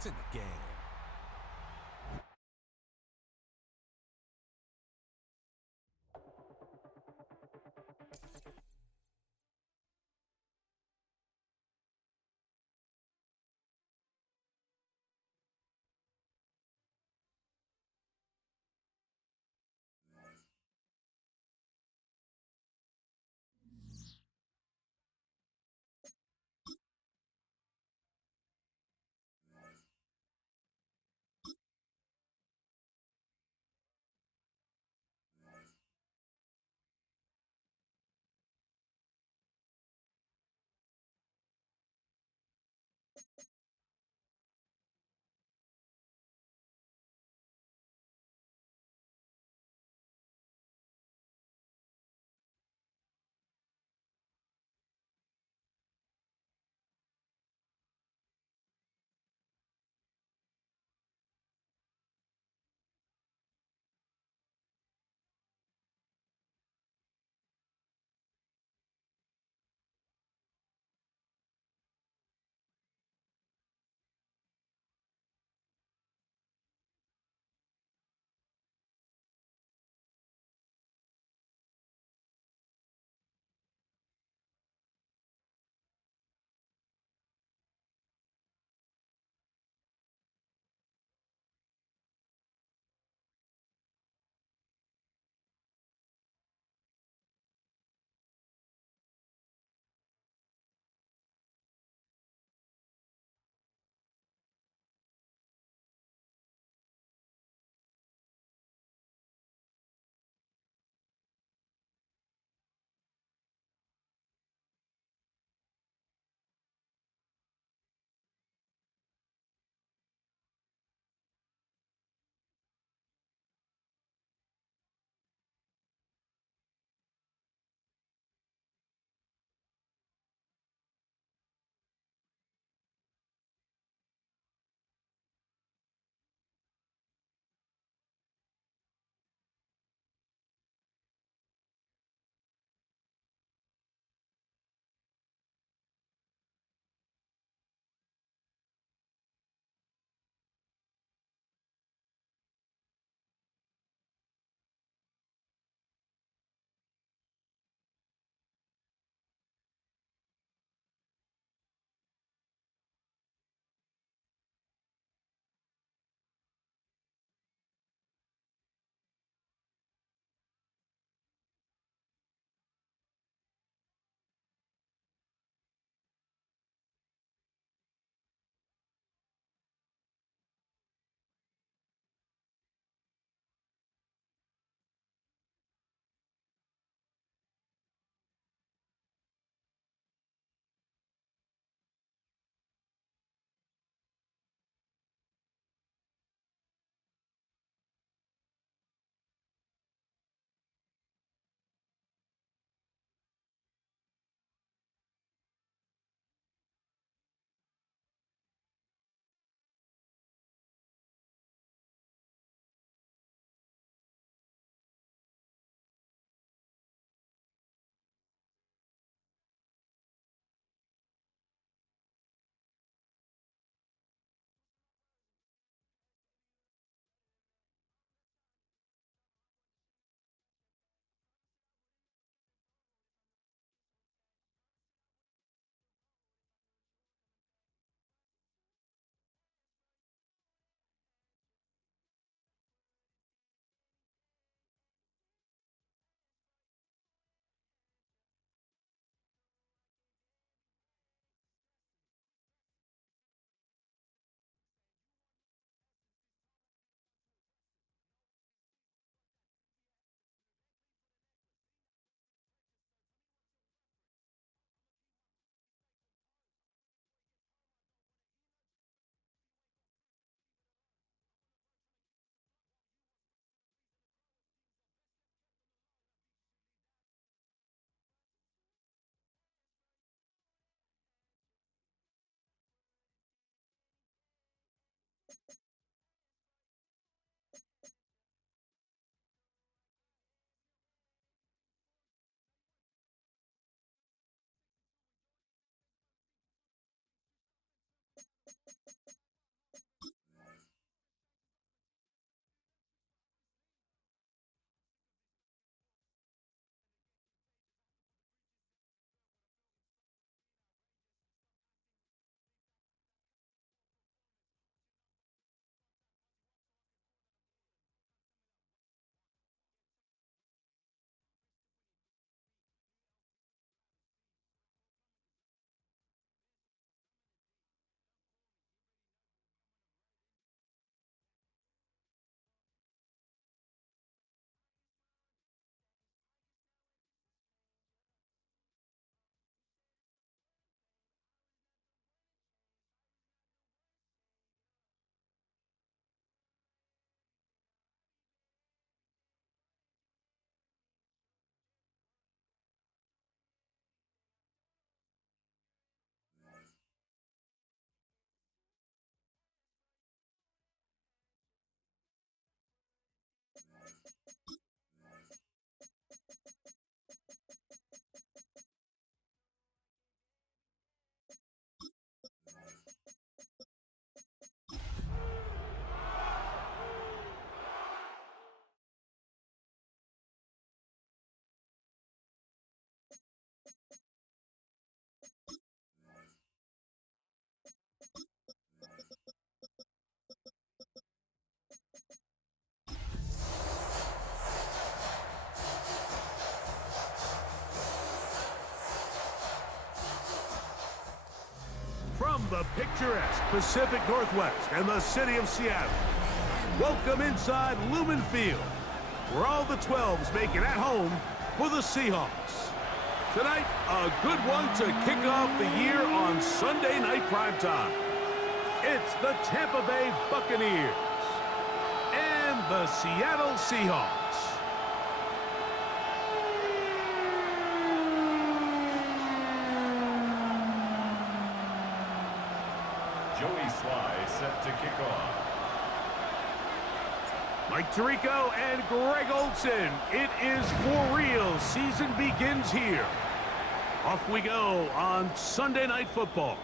to the game. From the picturesque Pacific Northwest and the city of Seattle, welcome inside Lumen Field, where all the 12s make it at home for the Seahawks. Tonight, a good one to kick off the year on Sunday night primetime. It's the Tampa Bay Buccaneers and the Seattle Seahawks. Joey Sly set to kick off. Mike Tirico and Greg Olsen. It is for real. Season begins here. Off we go on Sunday Night Football.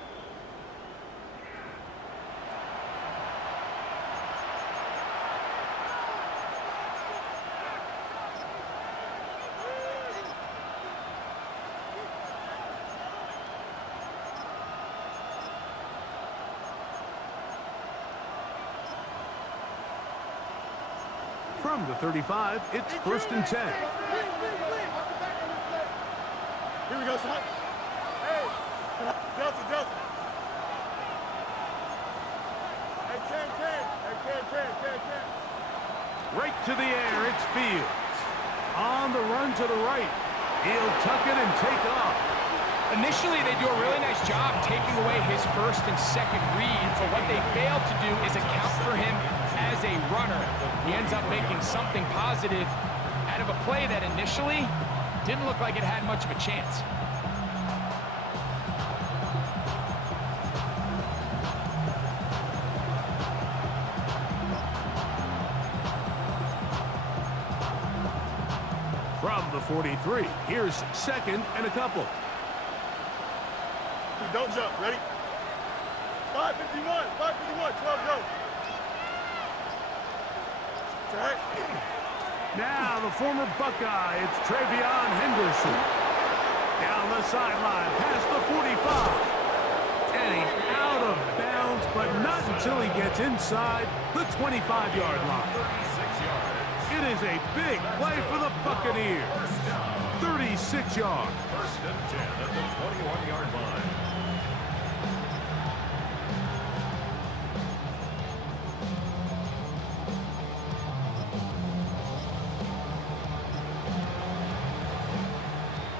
From the 35, it's 1st and 10. Here we go, son. Hey, Delta. Hey, Ken. Right to the air, it's Fields. On the run to the right. He'll tuck it and take off. Initially, they do a really nice job taking away his first and second read, but what they failed to do is account for him as a runner. He ends up making something positive out of a play that initially didn't look like it had much of a chance. From the 43, here's 2nd and a couple. Don't jump. Ready? 551, 12 go. Right. Now the former Buckeye, it's Travion Henderson. Down the sideline, past the 45. And he's out of bounds, but not until he gets inside the 25-yard line. 36 yards. It is a big play for the Buccaneers. 36 yards. 1st and 10 at the 21-yard line.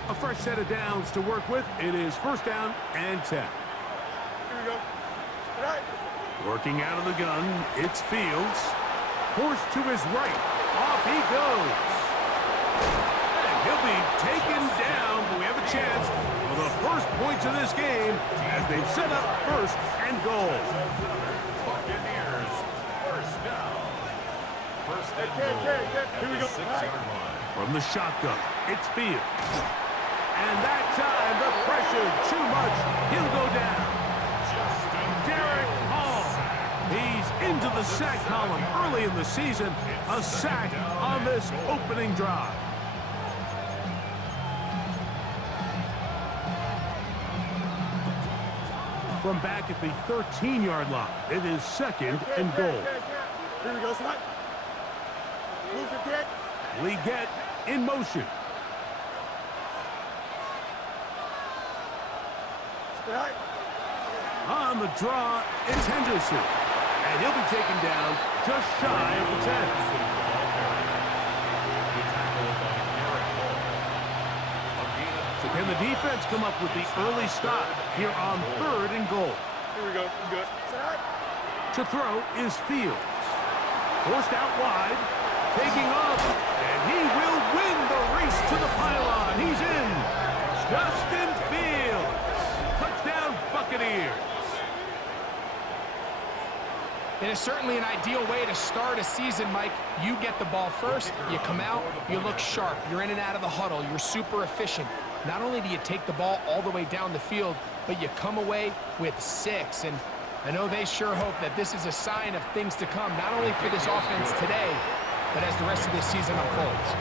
A fresh set of downs to work with. It is 1st down and 10. Here we go. Right. Working out of the gun, it's Fields. Forced to his right. Off he goes. And he'll be taken down, but we have a chance for the first points of this game as they've set up 1st and goal. Buccaneers, 1st down. 1st and goal Here we go. at the 6-yard line. From the shotgun, it's Fields. And that time, the pressure too much. He'll go down. Derek Hall. He's into the sack column early in the season. A sack on this opening drive. From back at the 13-yard line, it is 2nd and goal. Here we go, son. Move it, Dick. Leggett in motion. Right. On the draw, it's Henderson. And he'll be taken down just shy of the 10. So can the defense come up with the early stop here on 3rd and goal? Here we go. Good. To throw is Fields. Forced out wide. Taking off. And he will win the race to the pylon. He's in. Justin Fields. Touchdown, Buccaneers. It is certainly an ideal way to start a season, Mike. You get the ball first, you come out, you look sharp, you're in and out of the huddle, you're super efficient. Not only do you take the ball all the way down the field, but you come away with 6. And I know they sure hope that this is a sign of things to come, not only for this offense today, but as the rest of this season unfolds.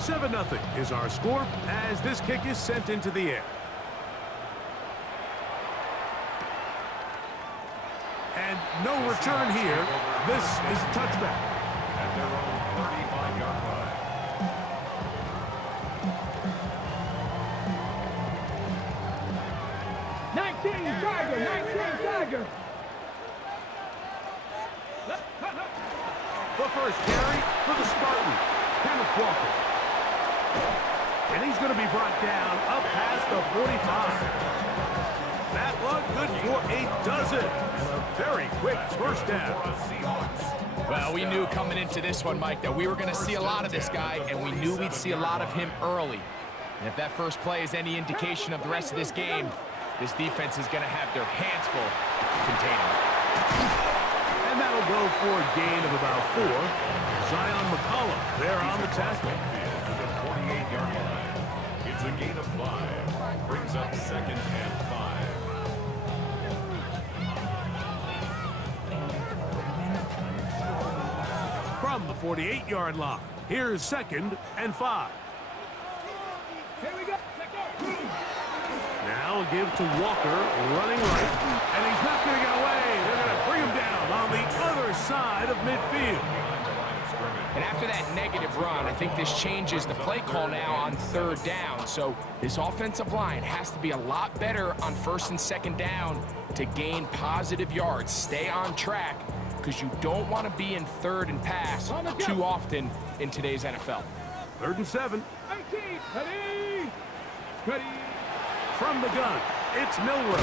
7-0 is our score as this kick is sent into the air. And no return here. This is a touchback. at their own 35-yard line. Tiger. The first carry for the Spartan, Kenneth Walker. And he's going to be brought down up past the 45. That one good for a dozen. And a very quick first down. Well, we knew coming into this one, Mike, that we were going to see a lot of this guy, and we knew we'd see a lot of him early. And if that first play is any indication of the rest of this game, this defense is going to have their hands full containing him. And that'll go for a gain of about 4. Zion McCollum there on the tackle. To the 48-yard line. It's a gain of 5. Brings up 2nd and 5. From the 48-yard line, here's 2nd and 5. Here we go. Now give to Walker, running right, and he's not going to get away. They're going to bring him down on the other side of midfield. And after that negative run, I think this changes the play call now on 3rd down. So this offensive line has to be a lot better on 1st and 2nd down to gain positive yards. Stay on track, because you don't want to be in 3rd and pass too often in today's NFL. 3rd and 7. 19. Ready. From the gun, it's Milrow.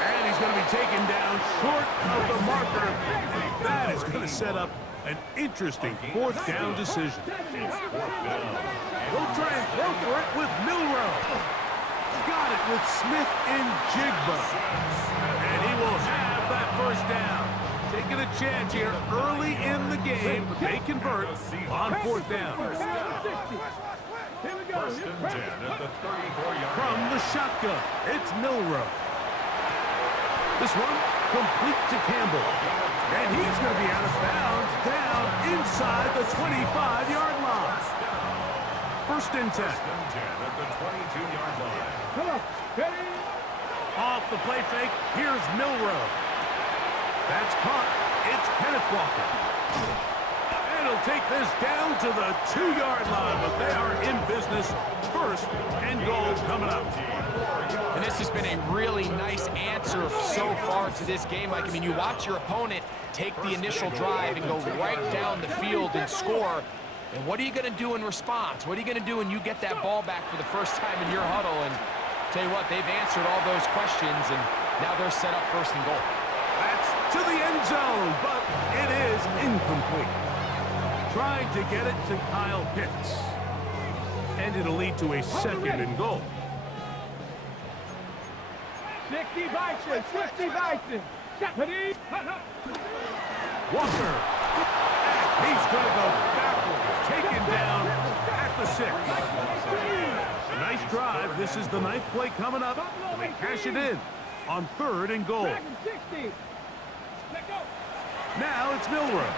And he's going to be taken down short of the marker. And that is going to set up an interesting 4th down decision. They'll try and throw for it with Milrow. Got it with Smith in Jigba. And he will have that 1st down. Taking a chance here early in the game, but they convert on 4th down. Here we go. 1st and 10 at the 34-yard From line. the shotgun, it's Milrow. This one complete to Campbell. And he's going to be out of bounds down inside the 25-yard line. 1st and 10. 1st and 10 at the 22-yard line. Come on. Ready. Off the play fake, here's Milrow. That's caught. It's Kenneth Walker. And he'll take this down to the 2-yard line, but they are in business. 1st and goal coming up. And this has been a really nice answer so far to this game. Like, I mean, you watch your opponent take the initial drive and go right down the field and score. And what are you going to do in response? What are you going to do when you get that ball back for the first time in your huddle? And tell you what, they've answered all those questions, and now they're set up 1st and goal. That's to the end zone, but it is incomplete. Trying to get it to Kyle Pitts. And it'll lead to a 2nd and goal. 60 Bison. Ready. Walker. And he's going to go backwards. Taken down at the 6. A nice drive. This is the 9th play coming up. And they cash it in on 3rd and goal. 60. Let go. Now it's Milrow.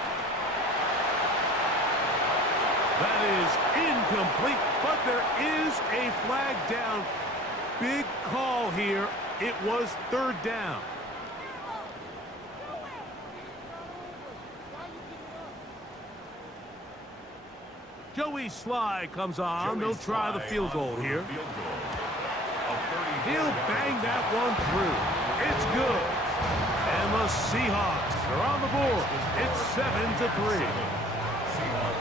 That is incomplete, but there is a flag down. Big call here. It was 3rd down. Joey Sly comes on. They'll try the field goal here. He'll bang that one through. It's good. And the Seahawks are on the board. It's 7-3.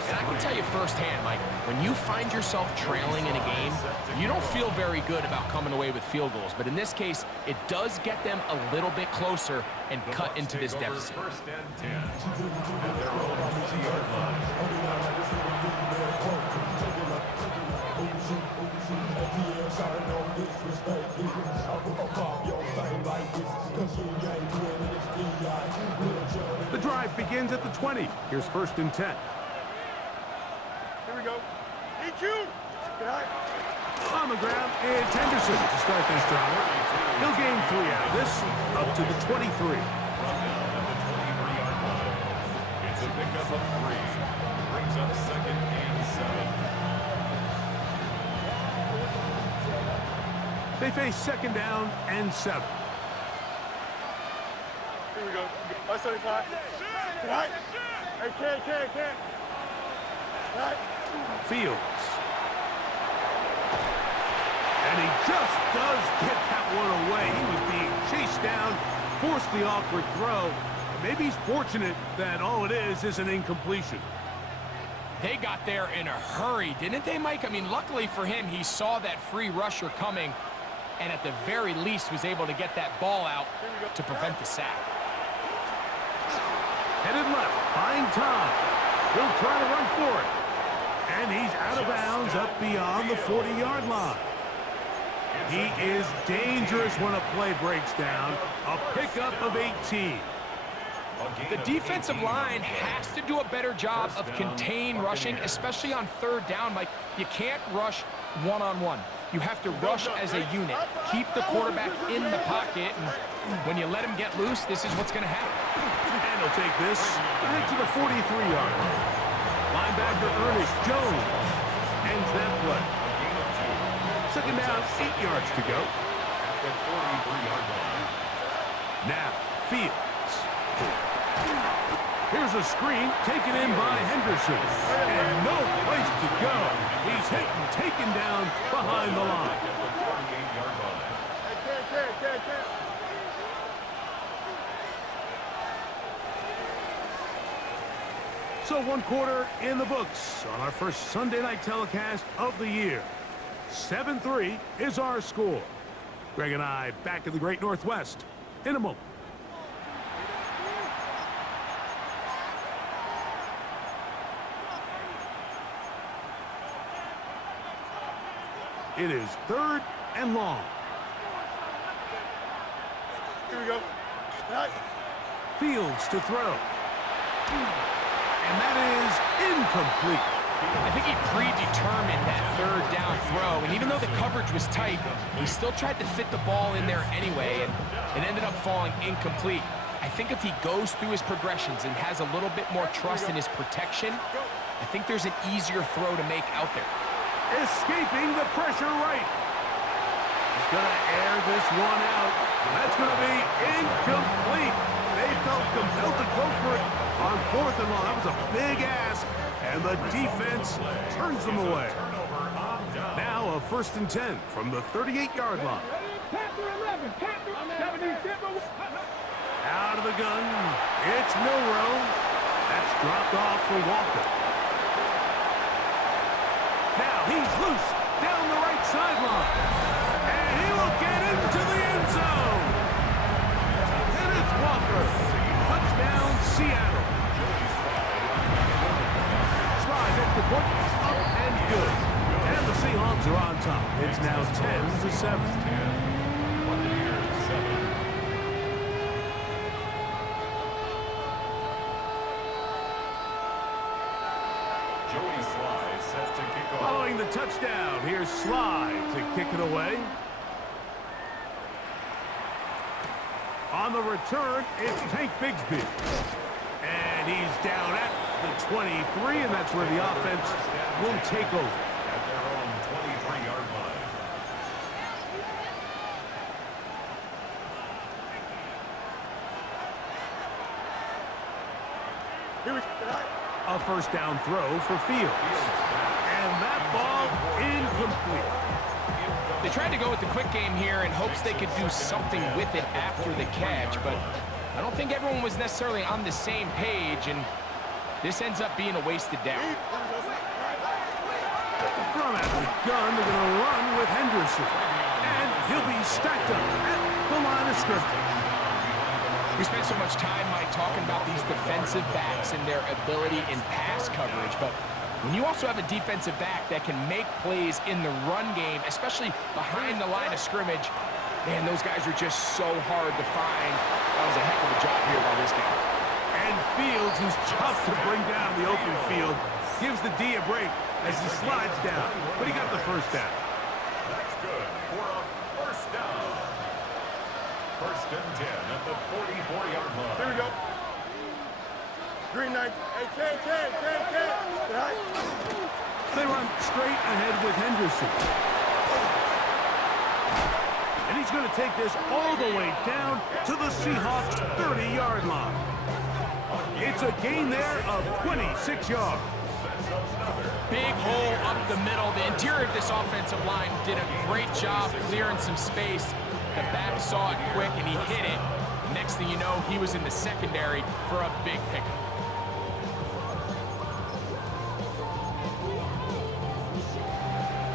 And I can tell you firsthand, Mike, when you find yourself trailing in a game, you don't feel very good about coming away with field goals. But in this case, it does get them a little bit closer and cut into this deficit. 1st and 10 at their own 20-yard line. The drive begins at the 20. Here's 1st and 10. Here we go. EQ. On the ground, it's Henderson to start this drive. He'll gain 3 out of this, up to the 23. At the 23-yard line. It's a pickup of 3. Brings up 2nd and 7. They face 2nd down and 7. Here we go. I-75. Tonight. Hey, can't. Right. Fields. And he just does get that one away. He was being chased down, forced the awkward throw. And maybe he's fortunate that all it is an incompletion. They got there in a hurry, didn't they, Mike? I mean, luckily for him, he saw that free rusher coming and at the very least was able to get that ball out to prevent the sack. Headed left, buying time. He'll try to run for it. And he's out of bounds up beyond the 40-yard line. He is dangerous when a play breaks down. A pickup of 18. The defensive line has to do a better job of contain rushing, especially on third down. Like, you can't rush one-on-one. You have to rush as a unit. Keep the quarterback in the pocket, and when you let him get loose, this is what's going to happen. And he'll take this back to the 43-yard line. Linebacker Ernest Jones ends that play. Second down, 8 yards to go. At the 43-yard line. Now, Fields. Here's a screen taken in by Henderson. And no place to go. He's hit and taken down behind the line. At the 48-yard line. Hey, can't. So 1 quarter in the books on our first Sunday night telecast of the year. 7-3 is our score. Greg and I back in the Great Northwest in a moment. It is 3rd and long. Here we go. Right. Fields to throw. And that is incomplete. I think he predetermined that third down throw, and even though the coverage was tight, he still tried to fit the ball in there anyway, and it ended up falling incomplete. I think if he goes through his progressions and has a little bit more trust in his protection, I think there's an easier throw to make out there. Escaping the pressure right. He's going to air this one out. That's going to be incomplete. They felt compelled to go for it on 4th and long. That was a big ask, and the defense turns them away. Now a 1st and 10 from the 38-yard line. Out of the gun. It's Milrow. That's dropped off for Walker. Now he's loose down the right sideline. And he will get into the end zone. Kenneth Walker. Touchdown, Seattle. Slides up the point. Up and good. And the Seahawks are on top. It's now 10-7. Buccaneers 7. Joey Sly set to kick off. Following the touchdown, here's Sly to kick it away. On the return, it's Tank Bigsby. And he's down at the 23, and that's where the offense will take over. At their own 23-yard line. Here we go. A first down throw for Fields. And that ball incomplete. They tried to go with the quick game here in hopes they could do something with it after the catch, but I don't think everyone was necessarily on the same page, and this ends up being a wasted down. From out of the gun, they're going to run with Henderson. And he'll be stacked up at the line of scrimmage. We spent so much time, Mike, talking about these defensive backs and their ability in pass coverage, but when you also have a defensive back that can make plays in the run game, especially behind the line of scrimmage, man, those guys are just so hard to find. That was a heck of a job here by this guy. And Fields, who's tough to bring down the open field, gives the D a break as he slides down. But he got the first down. That's good for a first down. 1st and 10 at the 44-yard line. Here we go. Green knight. Hey, can't. Right. They run straight ahead with Henderson. And he's going to take this all the way down to the Seahawks' 30-yard line. It's a gain there of 26 yards. Big hole up the middle. The interior of this offensive line did a great job clearing some space. The back saw it quick, and he hit it. Next thing you know, he was in the secondary for a big pickup.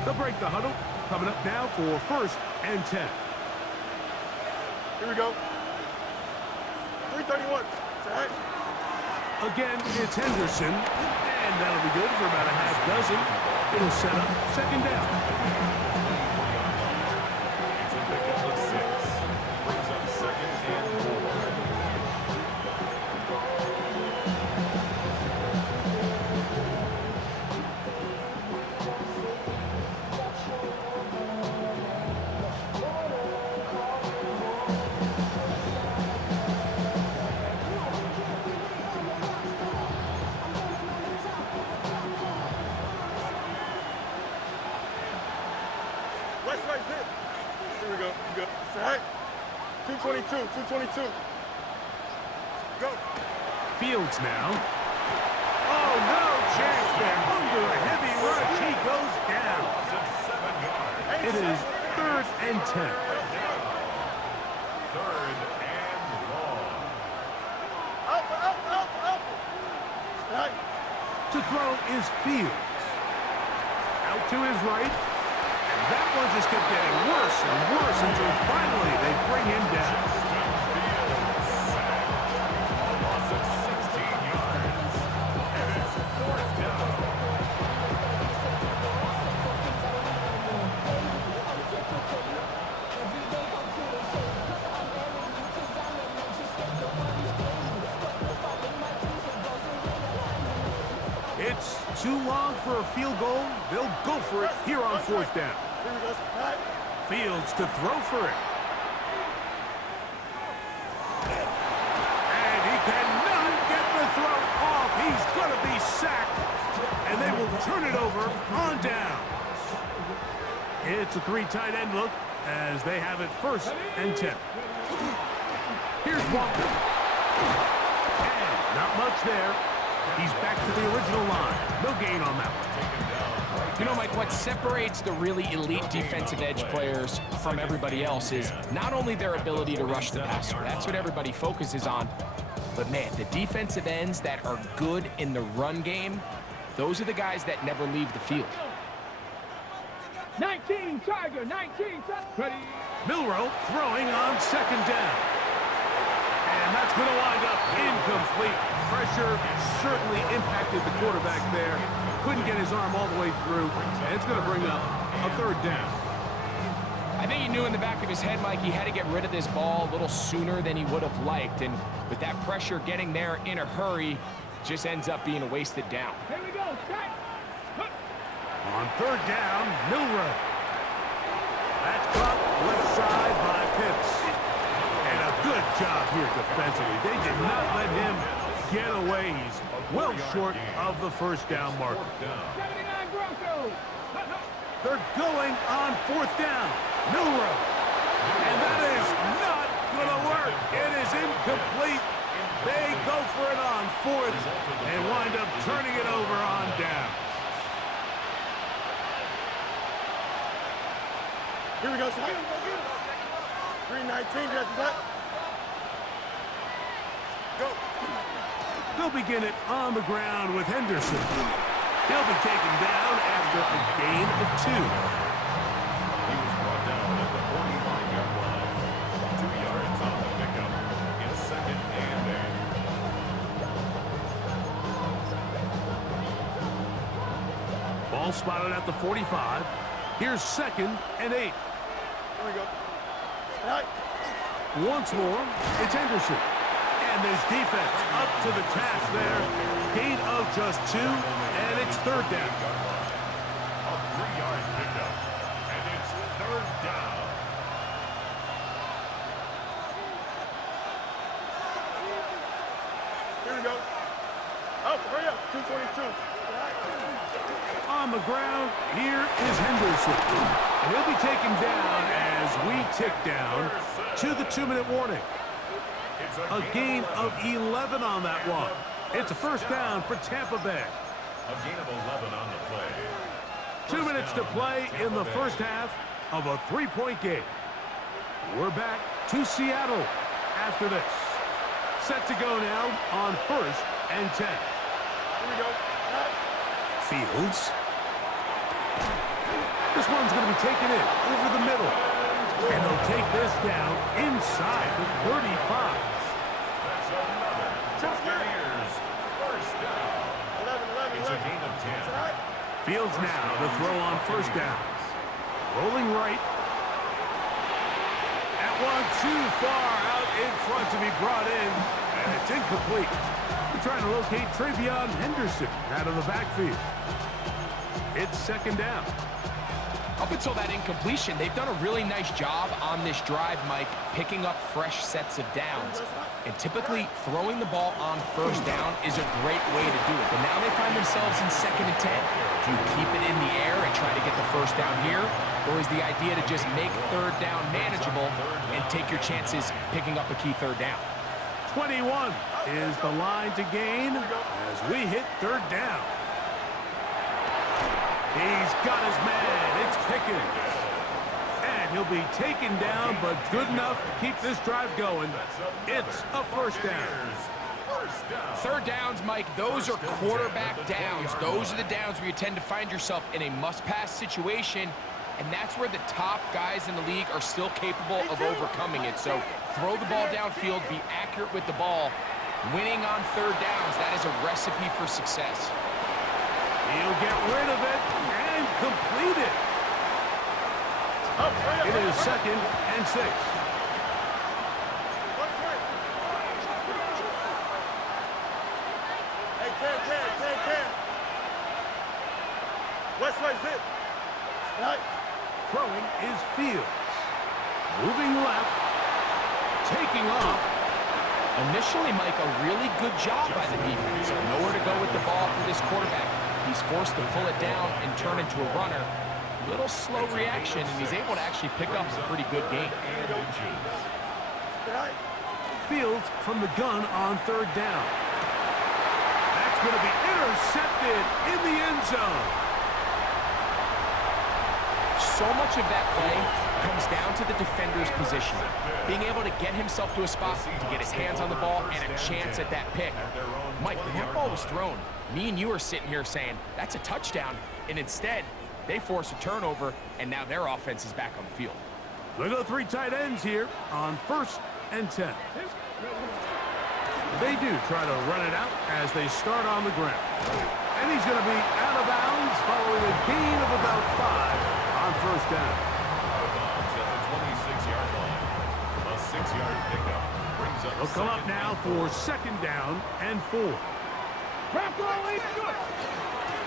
They'll break the huddle. Coming up now for 1st and 10. Here we go. 331. Set. Again, it's Henderson, and that'll be good for about a half dozen. It'll set up 2nd down. It's a pickup of 6. Brings up 2nd and 4. Right here. Here we go. Go. Set. 222. 222. Go. Fields now. Oh, no chance there. Under a heavy rush, he goes down. 7 yards. It is 3rd and 10. 3rd and long. Up. Set. To throw is Fields. Out to his right. That one just kept getting worse and worse until finally they bring him down. A loss of 16 yards. And it's 4th down. It's too long for a field goal. They'll go for it here on 4th down. Here we go. Set. Fields to throw for it. And he cannot get the throw off. He's going to be sacked. And they will turn it over on down. It's a 3 tight end look as they have it 1st and 10. Here's Walker. And not much there. He's back to the original line. No gain on that one. You know, Mike, what separates the really elite defensive edge players from everybody else is not only their ability to rush the passer. That's what everybody focuses on. But, man, the defensive ends that are good in the run game, those are the guys that never leave the field. 19 Tiger, 19 Tiger. Ready. Milroe throwing on 2nd down. And that's going to wind up incomplete. Pressure certainly impacted the quarterback there. Couldn't get his arm all the way through. And it's going to bring up a 3rd down. I think he knew in the back of his head, Mike, he had to get rid of this ball a little sooner than he would have liked. And with that pressure getting there in a hurry, just ends up being a wasted down. Here we go. Strike. On 3rd down, Milroe. That's caught left side by Pitts. And a good job here defensively. They did not let him get away. He's well short of the 1st down marker. 79 Broncos. They're going on 4th down. Milroe. And that is not going to work. It is incomplete. They go for it on 4th and wind up turning it over on down. Here we go. Set. 319. Yes, set. Go. They'll begin it on the ground with Henderson. He'll be taken down after a gain of 2. He was brought down at the 45-yard line. 2 yards on the pickup. It's 2nd and 8. Ball spotted at the 45. Here's 2nd and 8. Here we go. Set. Once more, it's Henderson. And his defense up to the task there. Gain of just 2, and it's 3rd down. A 3-yard pickup. And it's 3rd down. Here we go. Up. Hurry up. 222. On the ground, here is Henderson. And he'll be taken down as we tick down to the 2-minute warning. It's A gain of 11 on that one. It's a first down for Tampa Bay. A gain of 11 on the play. 2 minutes to play in the first half of a 3-point game. We're back to Seattle after this. Set to go now on 1st and 10. Here we go. Fields. This one's going to be taken in over the middle. And they'll take this down inside the 35. That's another. Buccaneers. First down. 11. It's a gain of 10. Fields now to throw on first down. Rolling right. That one too far out in front to be brought in. And it's incomplete. We're trying to locate Travion Henderson out of the backfield. It's second down. Up until that incompletion, they've done a really nice job on this drive, Mike, picking up fresh sets of downs. And typically, throwing the ball on first down is a great way to do it. But now they find themselves in 2nd and 10. Do you keep it in the air and try to get the first down here? Or is the idea to just make 3rd down manageable and take your chances picking up a key 3rd down? 21 is the line to gain as we hit 3rd down. He's got his man. It's Pickens. And he'll be taken down, but good enough to keep this drive going. It's a first down. 3rd downs, Mike, those are quarterback downs. Those are the downs where you tend to find yourself in a must-pass situation, and that's where the top guys in the league are still capable of overcoming it. So throw the ball downfield, be accurate with the ball. Winning on 3rd downs, that is a recipe for success. He'll get rid of it and complete it. It is 2nd and 6. Hey, Cam. West way, zip. Right. Throwing is Fields. Moving left. Taking off. Initially, Mike, a really good job by the defense. Nowhere to go with the ball for this quarterback. He's forced to pull it down and turn into a runner. Little slow reaction, and he's able to actually pick up a pretty good game. Fields from the gun on 3rd down. That's going to be intercepted in the end zone. So much of that play comes down to the defender's position. Being able to get himself to a spot to get his hands on the ball and a chance at that pick. Mike, when that ball was thrown, me and you are sitting here saying, that's a touchdown. And instead, they force a turnover, and now their offense is back on the field. They go 3 tight ends here on 1st and 10. They do try to run it out as they start on the ground. And he's going to be out of bounds following a gain of about 5 on 1st down. Out of bounds at the 26-yard line. A 6-yard pickup brings up. They'll come up now for 2nd down and 4.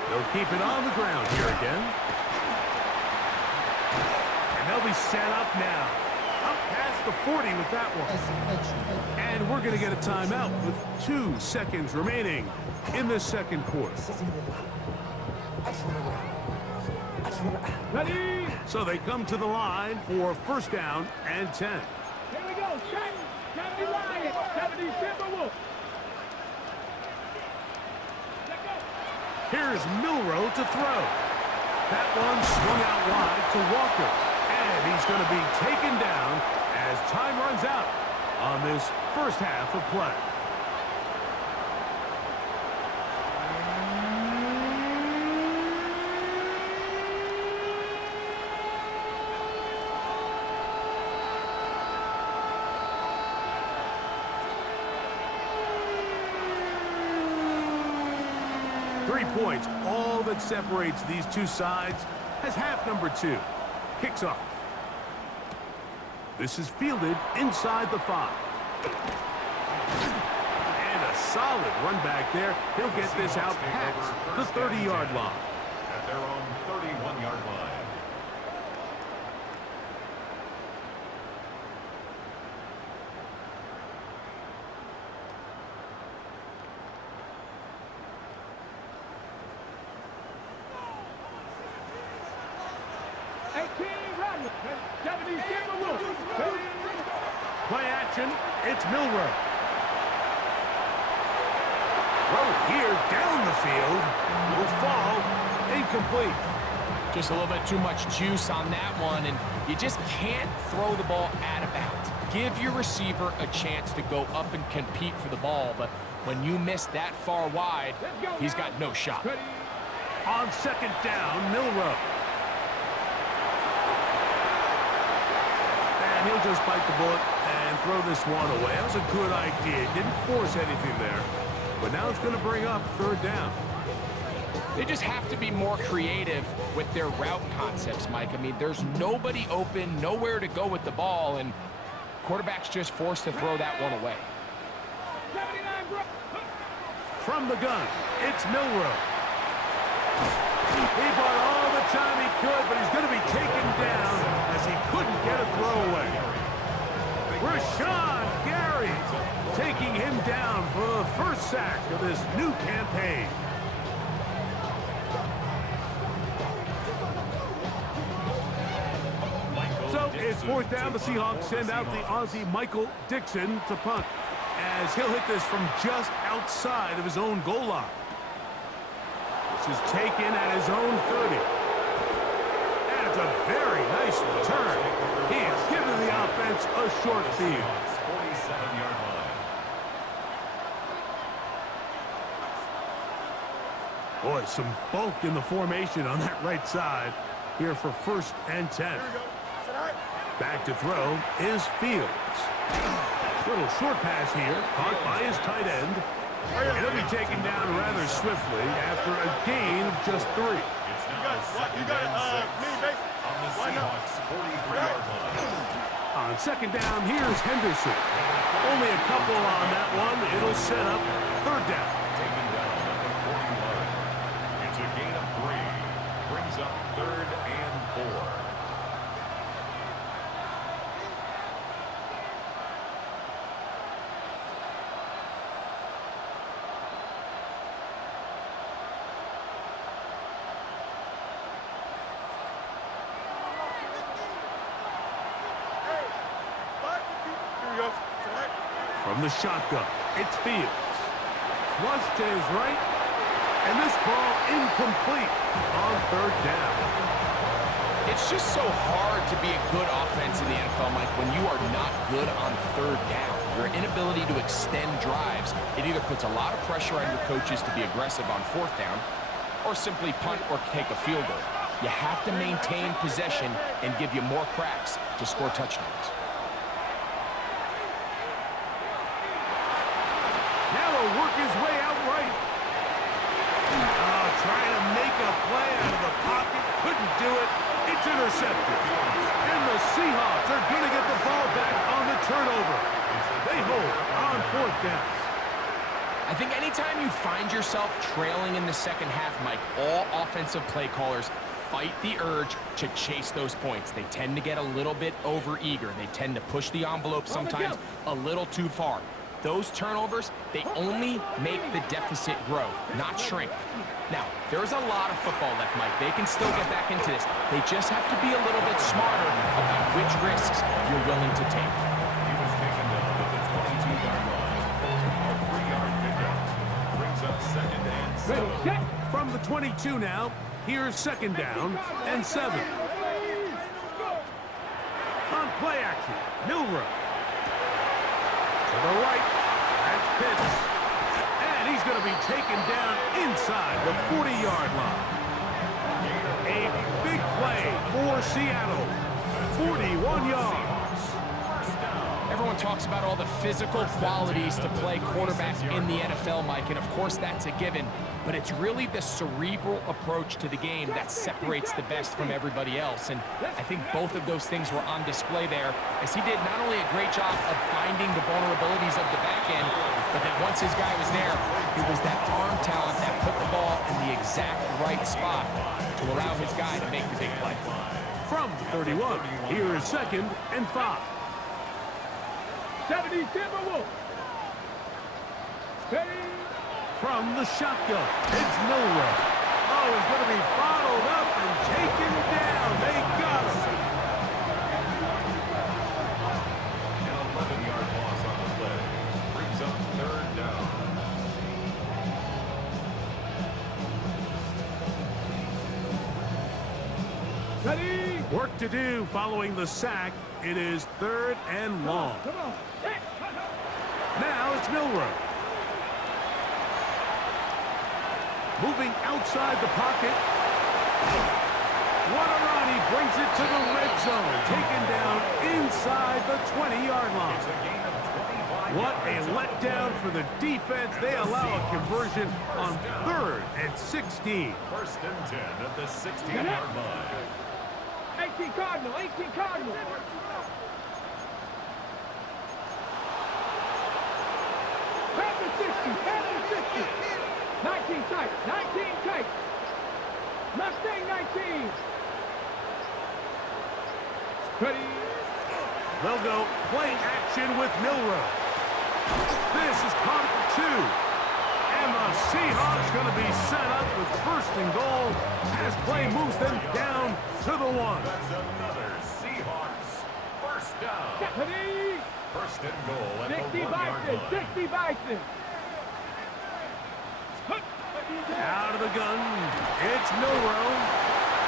They'll keep it on the ground here again. And they'll be set up now. Up past the 40 with that one. And we're going to get a timeout with 2 seconds remaining in the 2nd quarter. Ready? So they come to the line for 1st down and 10. Here we go. 70 Lions, 70 Timberwolves. Here's Milrow to throw. That one swung out wide to Walker. And he's going to be taken down as time runs out on this first half of play. Points, all that separates these two sides, as half number 2 kicks off. This is fielded inside the 5. And a solid run back there. He'll get this out past the 30-yard line. At their own 31-yard line. Play action, it's Milrow. Throws here down the field will fall incomplete. Just a little bit too much juice on that one, and you just can't throw the ball out of bounds. Give your receiver a chance to go up and compete for the ball, but when you miss that far wide, he's got no shot. On second down, Milroe. And he'll just bite the bullet and throw this one away. That was a good idea. Didn't force anything there. But now it's going to bring up third down. They just have to be more creative with their route concepts, Mike. I mean, there's nobody open, nowhere to go with the ball, and quarterback's just forced to throw that one away. From the gun, it's Milroe. He bought all the time he could, but he's going to be taken down as he couldn't get a throw away. Rashawn Gary taking him down for the first sack of this new campaign. So it's fourth down. The Seahawks send out the Aussie Michael Dixon to punt, as he'll hit this from just outside of his own goal line. This is taken at his own 30. And it's a very nice return. He has given the offense a short field. 47-yard line. Boy, some bulk in the formation on that right side here for first and 10. Back to throw is Fields. Little short pass here, caught by his tight end. And he'll be taken down rather swiftly after a gain of just 3. It's now second and 6 on the Seahawks 43-yard line. On second down, here's Henderson. Only a couple on that one. It'll set up third down. Taken down at the 41. It's a gain of 3. Brings up third and 4. From the shotgun, it's Fields. Flush to his right, and this ball incomplete on third down. It's just so hard to be a good offense in the NFL, Mike, when you are not good on third down. Your inability to extend drives, it either puts a lot of pressure on your coaches to be aggressive on fourth down, or simply punt or take a field goal. You have to maintain possession and give you more cracks to score touchdowns. Work his way out right. Oh, trying to make a play out of the pocket. Couldn't do it. It's intercepted. And the Seahawks are going to get the ball back on the turnover. They hold on fourth down. I think anytime you find yourself trailing in the second half, Mike, all offensive play callers fight the urge to chase those points. They tend to get a little bit overeager. They tend to push the envelope sometimes a little too far. Those turnovers, they only make the deficit grow, not shrink. Now, there's a lot of football left, Mike. They can still get back into this. They just have to be a little bit smarter about which risks you're willing to take. He was taken down at the 22-yard line. A 3-yard pickup. Brings up second and 7. From the 22 now, here's second down and 7. On play action, Milroe. To the right, that's Pitts. And he's going to be taken down inside the 40-yard line. A big play for Seattle. 41 yards. Everyone talks about all the physical qualities to play quarterback in the NFL, Mike, and of course that's a given, but it's really the cerebral approach to the game that separates the best from everybody else, and I think both of those things were on display there, as he did not only a great job of finding the vulnerabilities of the back end, but that once his guy was there, it was that arm talent that put the ball in the exact right spot to allow his guy to make the big play. From the 31, here is second and 5. 70 Timberwolves. From the shotgun, it's Milroe. Oh, he's going to be bottled up and taken down. They got him. An 11-yard loss on the play. Brings up third down. Ready? Work to do following the sack. It is 3rd and long. Come on. Hey. Now it's Milroe. Moving outside the pocket. Waterani brings it to the red zone. Taken down inside the 20-yard line. What a letdown for the defense. They allow a conversion on 3rd and 16. 1st and 10 at the 16-yard line. 18 Cardinal, 18 Cardinal. Pass the 60, pass the 60. 19 tight, 19 tight. Mustang 19. Ready? They'll go play action with Milroe. This is caught at the 2. And the Seahawks going to be set up with 1st and goal as play moves them down to the 1. That's another Seahawks 1st down. Ready? 1st and goal at 60 the 1-yard Bison, line. 60 Bison. Out of the gun, it's Milroe.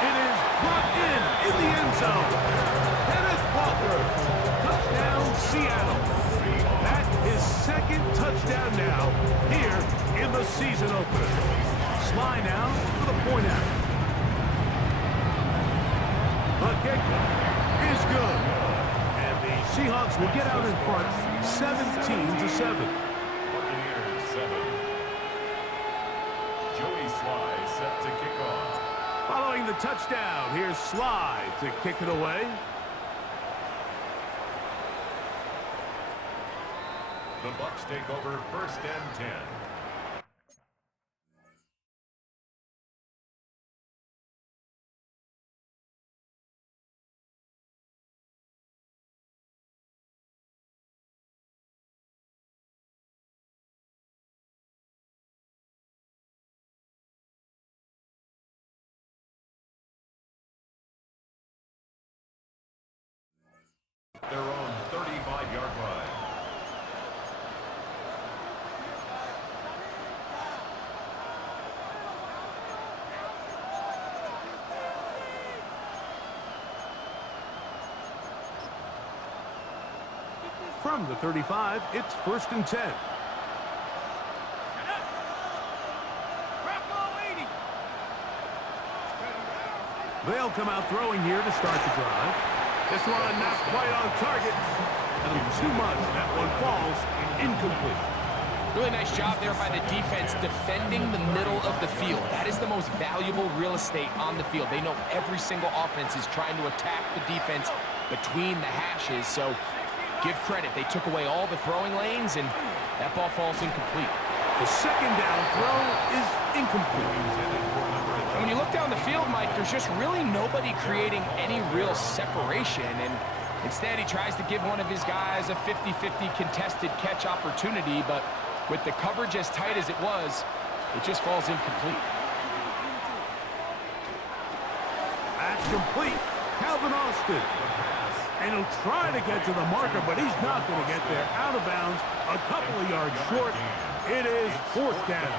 It is brought in the end zone. Dennis Walker, touchdown Seattle. That is 2nd touchdown now here in the season opener. Sly now for the point after. The kick is good. And the Seahawks will get out in front 17-7. Buccaneers 7. Joey Sly set to kick off. Following the touchdown, here's Sly to kick it away. The Bucs take over 1st and 10. Their own 35-yard line. From the 35, it's 1st and 10. They'll come out throwing here to start the drive. This one not quite on target. And too much. That one falls incomplete. Really nice job there by the defense defending the middle of the field. That is the most valuable real estate on the field. They know every single offense is trying to attack the defense between the hashes. So give credit. They took away all the throwing lanes, and that ball falls incomplete. The 2nd down throw is incomplete. And when you look down the field, Mike, there's just really nobody creating any real separation. And instead, he tries to give one of his guys a 50-50 contested catch opportunity. But with the coverage as tight as it was, it just falls incomplete. That's complete. Calvin Austin. And he'll try to get to the marker, but he's not going to get there. Out of bounds, a couple of yards short. It is 4th down.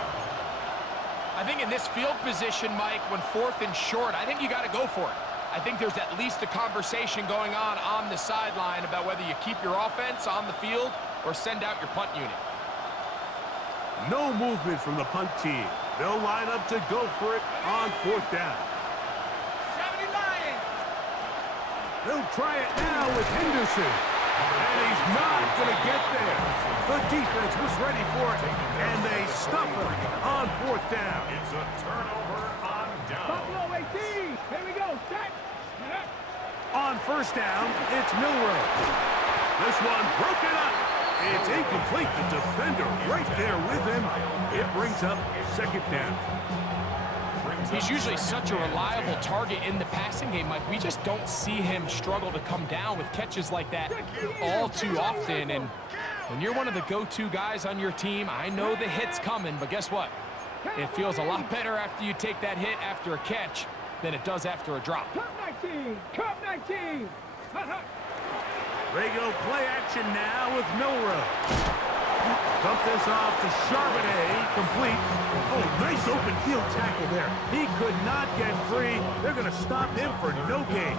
I think in this field position, Mike, when 4th and short, I think you got to go for it. I think there's at least a conversation going on the sideline about whether you keep your offense on the field or send out your punt unit. No movement from the punt team. They'll line up to go for it on 4th down. 70 Lions. They'll try it now with Henderson. And he's not going to get there. The defense was ready for it, and they stuff him on 4th down. It's a turnover on down. Buffalo 18. Here we go. Set. On 1st down, it's Milroe. This one broken up. It's incomplete. The defender right there with him. It brings up 2nd down. He's usually such a reliable target in the passing game, Mike. We just don't see him struggle to come down with catches like that all too often. And when you're one of the go-to guys on your team, I know the hit's coming, but guess what? It feels a lot better after you take that hit after a catch than it does after a drop. Cup 19. Cup 19. They go play action now with Milroe. Dump this off to Charbonnet, complete. Oh, nice open field tackle there. He could not get free. They're going to stop him for no gain.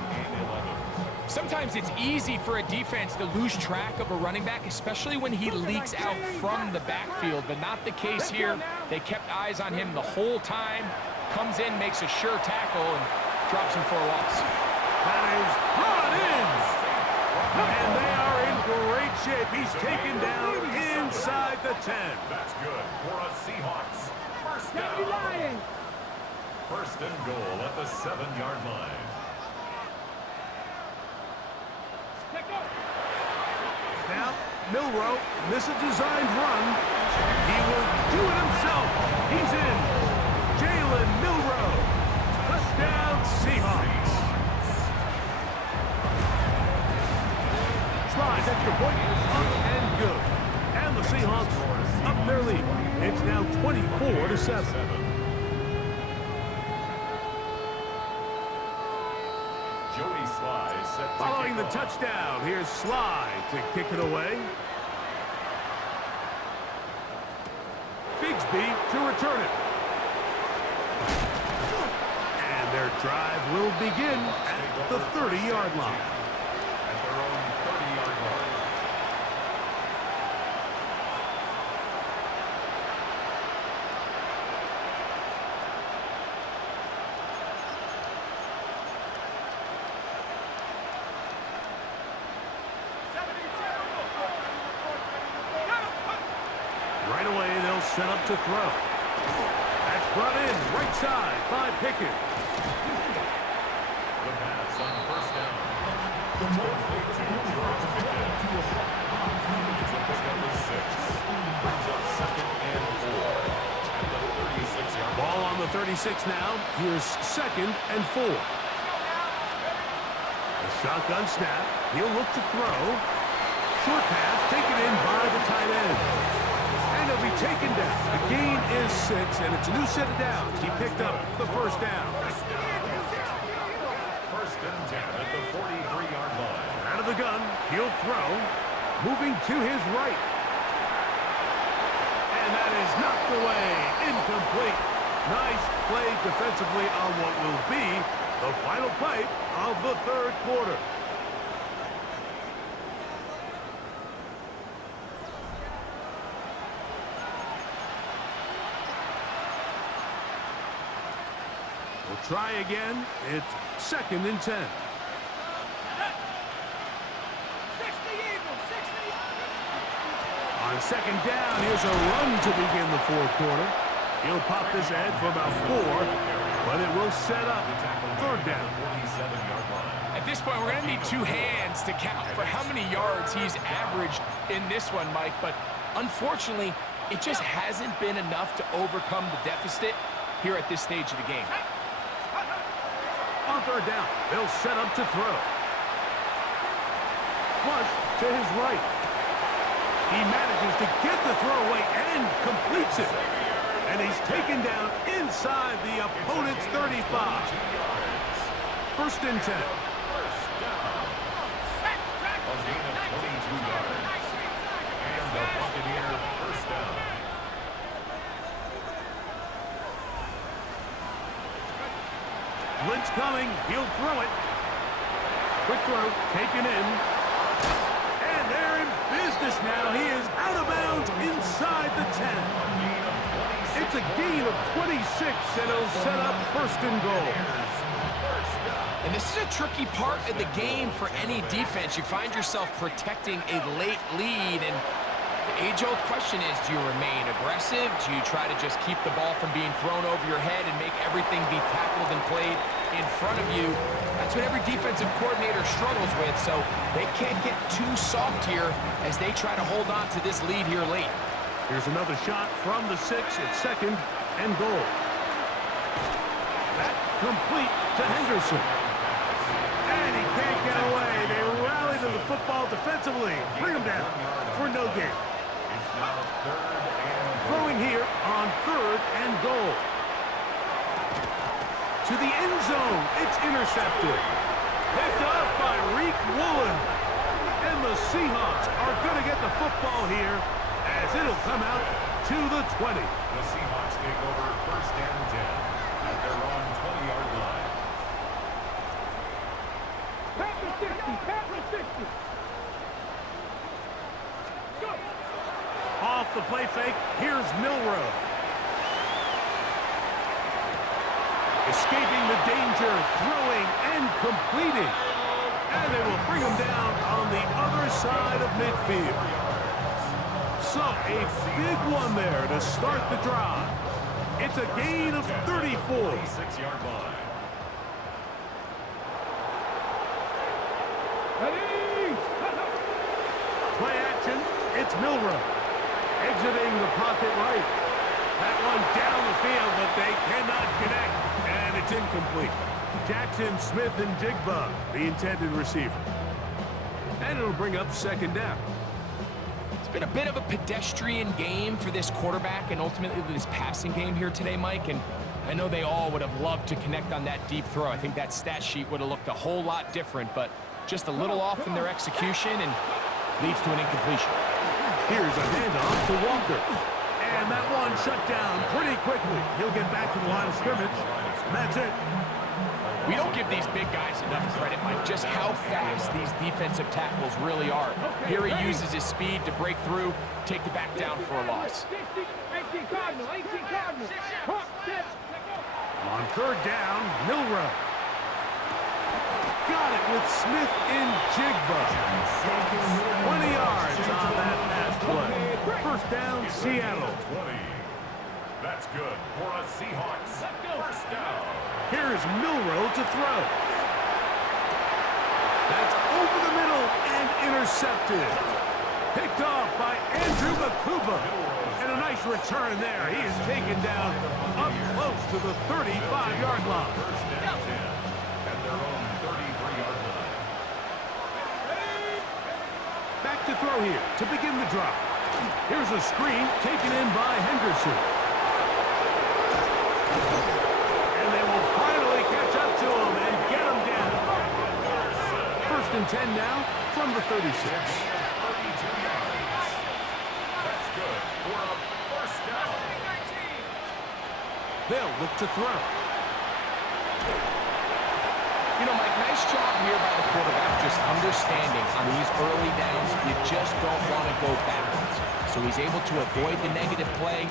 Sometimes it's easy for a defense to lose track of a running back, especially when he leaks out from the backfield, but not the case here. They kept eyes on him the whole time. Comes in, makes a sure tackle, and drops him for a loss. That is brought in. And they are in great shape. He's taken down inside the 10. That's good for a Seahawks. First down. First and goal at the 7-yard line. Now, Milrow, this is a designed run. He will do it himself. He's in. Jalen Milrow. Touchdown, Seahawks. Slides extra point is up and good. And the Seahawks up their lead. It's now 24-7. Following the touchdown, here's Sly to kick it away. Bigsby to return it. And their drive will begin at the 30-yard line. At their own 30-yard line. Right away, they'll set up to throw. That's brought in right side by Pickett. The pass on first down. Complete to George Pickett. It's a pickup of 6. Brings up 2nd and 4 at the 36-yard line. Ball on the 36 now. Here's 2nd and 4. A shotgun snap. He'll look to throw. Short pass taken in by the tight end. And he'll be taken down. The gain is 6, and it's a new set of downs. He picked up the first down. First and 10 at the 43-yard line. Out of the gun, he'll throw. Moving to his right. And that is knocked away. Incomplete. Nice play defensively on what will be the final play of the third quarter. We'll try again. It's 2nd and 10. On 2nd down, here's a run to begin the fourth quarter. He'll pop this ahead for about 4, but it will set up 3rd down. At this point, we're going to need 2 hands to count for how many yards he's averaged in this one, Mike. But unfortunately, it just hasn't been enough to overcome the deficit here at this stage of the game. On 3rd down, they'll set up to throw. Flush to his right. He manages to get the throw away and completes it. And he's taken down inside the opponent's 35. 1st and 10. A gain of 22 yards. And the Buccaneer first down. Blitz coming. He'll throw it. Quick throw. Taken in. And they're in business now. He is out of bounds inside the 10. It's a gain of 26, and it'll set up 1st and goal. And this is a tricky part of the game for any defense. You find yourself protecting a late lead, and the age-old question is, do you remain aggressive? Do you try to just keep the ball from being thrown over your head and make everything be tackled and played in front of you? That's what every defensive coordinator struggles with, so they can't get too soft here as they try to hold on to this lead here late. Here's another shot from the 6 at 2nd and goal. That complete to Henderson. And he can't get away. They rally to the football defensively. Bring him down for no gain. It's now 3rd and Throwing here on 3rd and goal. To the end zone. It's intercepted. Picked off by Reek Woolen. And the Seahawks are going to get the football here as it'll come out to the 20. The Seahawks take over first and 10 at their own 20-yard line. Pass the 60. Pass the 60. Go. Off the play fake, here's Milroe. Escaping the danger, throwing and completing. And they will bring him down on the other side of midfield. So a big one there to start the drive. It's a gain of 34. 36-yard line. Ready. Play action, it's Milroe. Exiting the pocket right. That one down the field, but they cannot connect. And it's incomplete. Jackson, Smith, and Jigba, the intended receiver. And it'll bring up second down. It's been a bit of a pedestrian game for this quarterback and ultimately this passing game here today, Mike. And I know they all would have loved to connect on that deep throw. I think that stat sheet would have looked a whole lot different, but just a little off in their execution and leads to an incompletion. Here's a handoff to Walker. And that one shut down pretty quickly. He'll get back to the line of scrimmage. And that's it. We don't give these big guys enough credit, Mike, just how fast these defensive tackles really are. Here he uses his speed to break through, take the back down for a loss. 60. 18 Cardinal. 18 Cardinal. Hawk, set. On third down, Milroe. Got it with Smith in Jigba. 20 yards on that pass play. First down, Seattle. 20. That's good for a Seahawks first down. Here's Milroe to throw. That's over the middle and intercepted. Picked off by Andrew Makuba. And a nice return there. He is taken down up close to the 35-yard line. First down 10 at their own 33-yard line. Back to throw here to begin the drive. Here's a screen taken in by Henderson. And they will finally catch up to him and get him down. First and 10 now from the 36. 32 yards. That's good for a first down. They'll look to throw. You know, Mike, nice job here by the quarterback, just understanding on these early downs, you just don't want to go backwards. So he's able to avoid the negative play,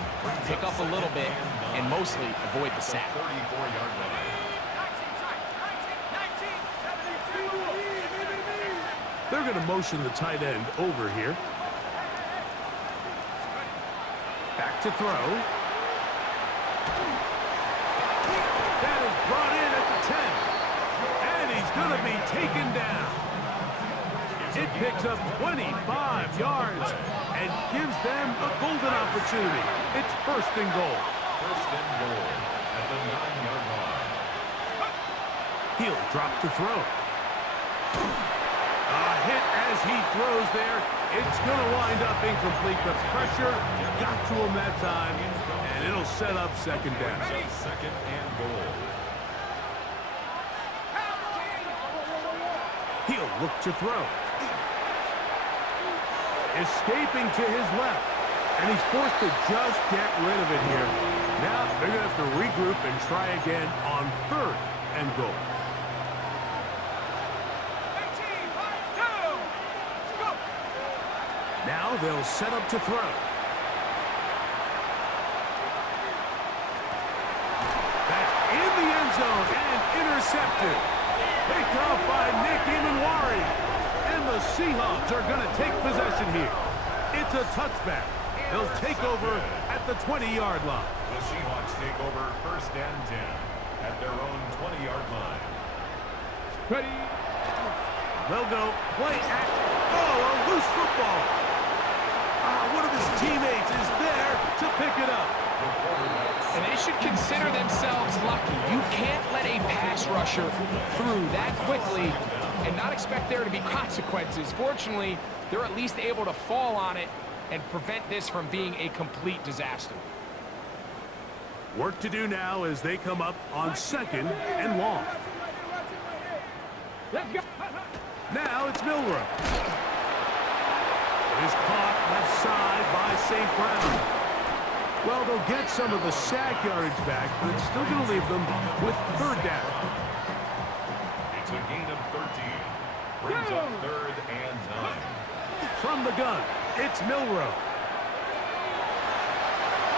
pick up a little bit, and mostly avoid the sack. 34-yard line. They're going to motion the tight end over here. Back to throw. That is brought in at the 10. And he's going to be taken down. It picks up 25 yards and gives them a golden opportunity. It's first and goal. First and goal at the 9-yard line. He'll drop to throw. A hit as he throws there. It's going to wind up incomplete. The pressure got to him that time, and it'll set up second down. Second and goal. He'll look to throw. Escaping to his left. And he's forced to just get rid of it here. Now they're going to have to regroup and try again on third and goal. Now they'll set up to throw. That's in the end zone and intercepted. Picked off by Nick Imanwari. And the Seahawks are going to take possession here. It's a touchback. They'll take over at the 20-yard line. The Seahawks take over first and 10 at their own 20-yard line. Ready. They'll go play action. Oh, a loose football. One of his teammates is there to pick it up. And they should consider themselves lucky. You can't let a pass rusher through that quickly and not expect there to be consequences. Fortunately, they're at least able to fall on it and prevent this from being a complete disaster. Work to do now as they come up on second and long. Let's go. Now it's Milroe. It is caught left side by St. Brown. Well, they'll get some of the sack yardage back, but it's still going to leave them with third down. It's a gain of 13. Brings up 3rd and 9. From the gun, it's Milrow.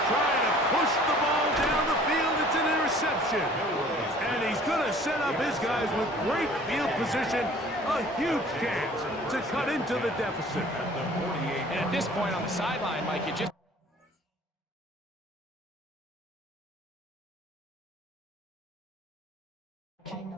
Trying to push the ball down the field. It's an interception. And he's going to set up his guys with great field position. A huge chance to cut into the deficit. And at this point on the sideline, Mike, you just... King.